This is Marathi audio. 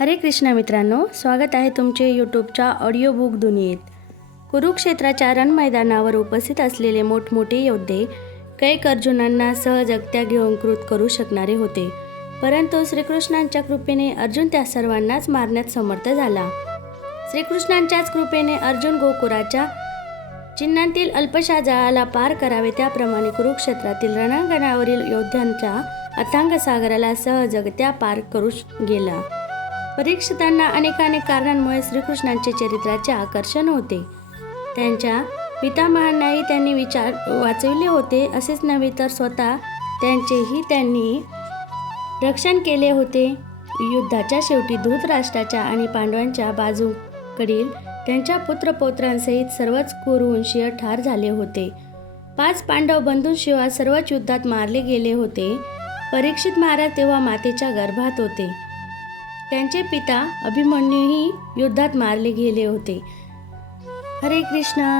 हरे कृष्णा मित्रांनो, स्वागत आहे तुमचे यूट्यूबच्या ऑडिओ बुक दुनियेत। कुरुक्षेत्राच्या रणमैदानावर उपस्थित असलेले मोठमोठे योद्धे कैक अर्जुनांना सहज अगत्या गिळंकृत करू शकणारे होते, परंतु श्रीकृष्णांच्या कृपेने अर्जुन त्या सर्वांनाच मारण्यात समर्थ झाला। श्रीकृष्णांच्याच कृपेने अर्जुन गोकुळाच्या चिन्हांतील अल्पशा जाळाला पार करावे त्याप्रमाणे कुरुक्षेत्रातील रणांगणावरील योद्ध्यांच्या अथांग सागराला सहजगत्या पार करू गेला। परीक्षितांना अनेकानेक कारणांमुळे श्रीकृष्णांचे चरित्राचे आकर्षण होते। त्यांच्या पितामहांनाही त्यांनी वाचविले होते, असेच नव्हे तर स्वतः त्यांचेही त्यांनी रक्षण केले होते। युद्धाच्या शेवटी धृतराष्ट्राच्या आणि पांडवांच्या बाजूकडील त्यांच्या पुत्रपौत्रांसहित सर्वच कुरुवंशीय ठार झाले होते। 5 पांडव बंधूंशिवाय सर्वच युद्धात मारले गेले होते। परीक्षित महाराज तेव्हा मातेच्या गर्भात होते। त्यांचे पिता अभिमन्यूही युद्धात मारले गेले होते। हरे कृष्णा।